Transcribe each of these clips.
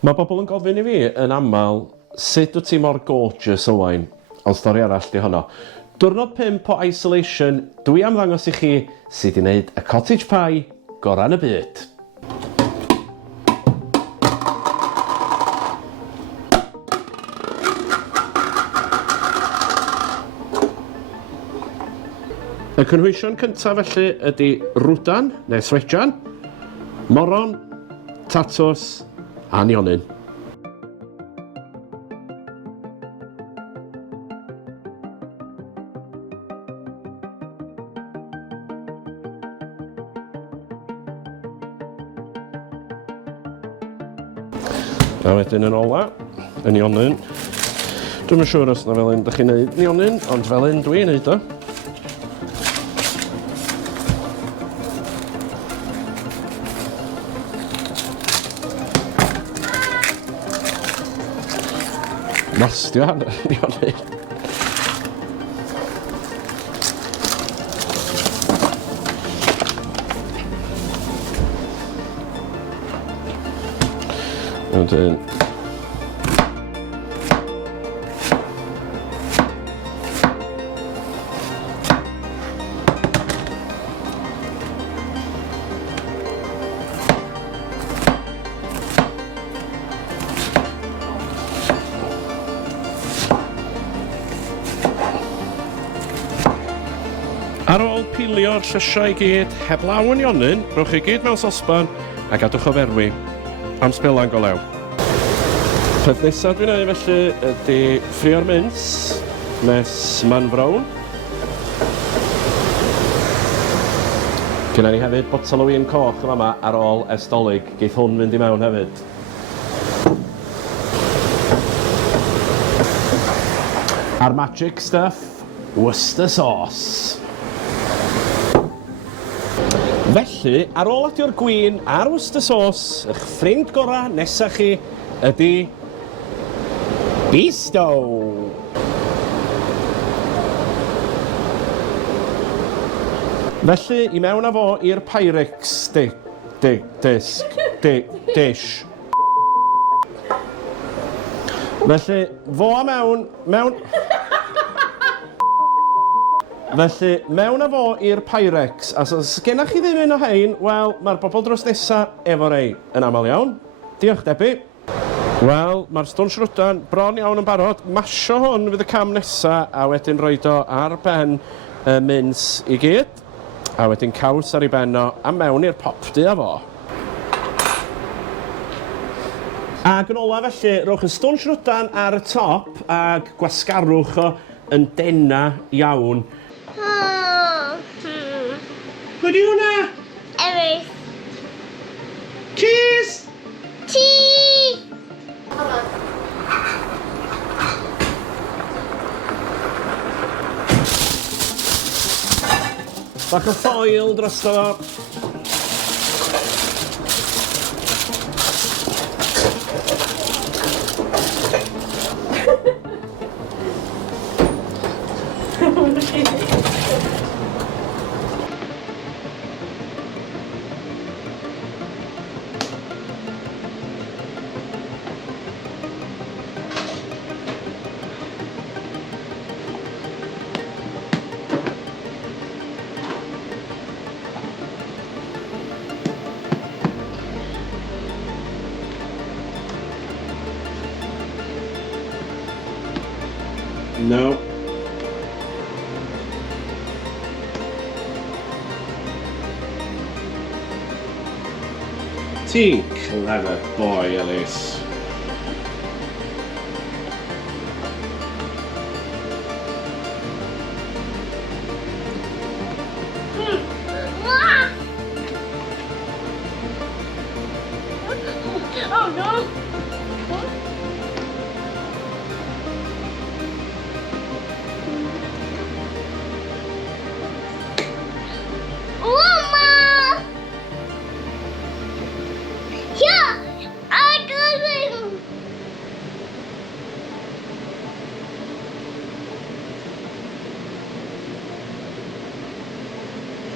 Mae bobl yn gofyn I fi yn aml sut wyt ti mor gorgeous Owain, ond stori arall di honno. Diwrnod 5 o isolation, dwi am ddangos I chi sut I wneud y cottage pie gorau yn y byd. Y cynhwysion cyntaf felly ydy rwdan neu swedjan, moron, tatws a nionyn. A wedyn yn ola, y nionyn. Dwi'm yn siŵr os na fel un ydych chi'n neud nionyn, ond fel un dwi'n neud o. Mastio hanner nionyn. Wedyn ar ôl pilio'r llysio I gyd heblaw yn nionyn, rhowch chi gyd mewn sosban a gadwch o ferwi am sbelan go lew. Peth nesaf dwi'n ei felly ydy ffrio'r mins nes man frown. Gynna ni hefyd botel o win coch yn fama ar ôl ers dolyg, geith hwn fynd I mewn hefyd. A'r magic stuff, Worcester sauce. Felly, ar ôl adio'r gwin a'r Worcester sauce, eich ffrind gorau nesaf chi ydy Bisto. Felly, I mewn â fo i'r Pyrex dish. Felly, fo a mewn... Felly, mewn â fo i'r Pyrex, a os gennych chi ddim un o hein, wel, mae'r bobl dros nesa efo rei yn aml iawn. Diolch, Debbie. Wel, mae'r stwn shrwdan bron iawn yn barod. Masio hwn fydd y cam nesa, a wedyn roed o ar ben y mins I gyd. A wedyn caws ar ei ben o, a mewn i'r popdy a fo. Ac yn ola felly, rhowch y stwn shrwdan ar y top, ac gwasgarwch o yn dena iawn. Pwy di hwnna? Eris. Cheese! Tea! Bach o ffoil drosto fo. No. Ti'n clever boy, Ellis. Oh no! Mama! Yeah, I got it.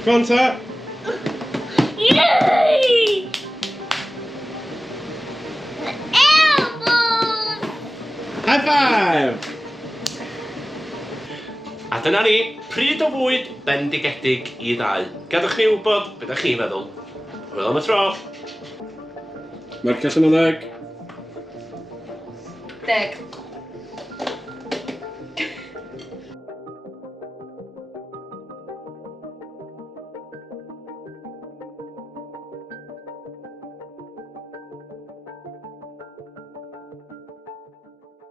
Go on, Tap. Yay! High five! A dyna ni, pryd o fwyd bendigedig I ddau. Gadwch ni wybod beth ydych chi'n feddwl. Hwyl am y tro. Marcius yn 10. 10.